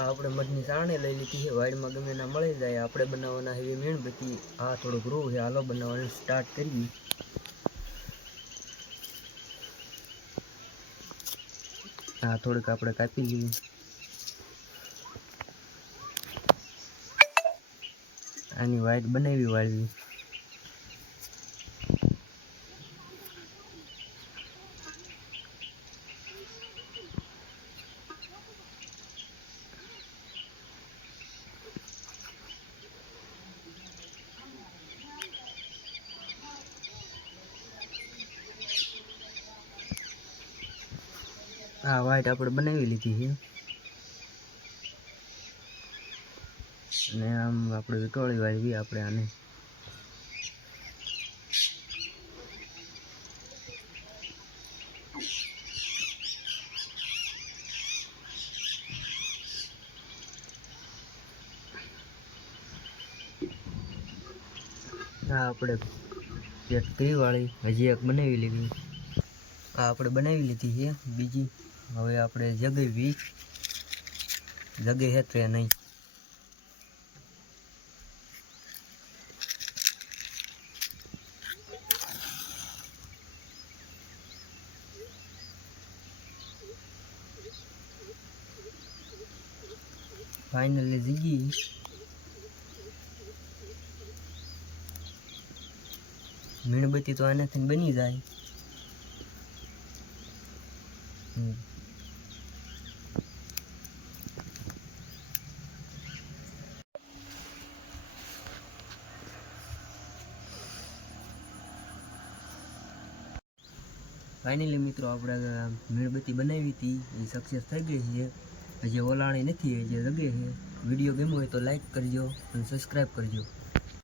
આપણે મધની ચાળણી લઈ લીધી છે, વાડીમાં ગમે ના મળી જાય. આપણે બનાવવાના એવી મીણબત્તી. આ થોડુંક રૂ છે, હાલો બનાવવાનું સ્ટાર્ટ કરીએ. આ થોડીક આપણે કાપી લઈએ. આની વાઈટ બનાવી વાળવી. આ વાઈટ આપણે બનાવી લીધી છે અને આમ આપણે વિટોળી વાળવી. આપણે આને આ આપણે એક વાળી હજી એક બનાવી લીધી. આ આપણે બનાવી લીધી છે બીજી. હવે આપણે જગાવી. જગે હે તો નહીં. ફાઇનલી જગી. મીણબત્તી તો આનાથી બની જાય. ફાઇનલી મિત્રો આપણે મીણબત્તી બનાવી હતી એ સક્સેસ થઈ ગઈ છે. હજી ઓલાણી નથી, હજી જગે છે. વિડીયો ગમ્યો હોય તો લાઈક કરજો અને સબસ્ક્રાઈબ કરજો.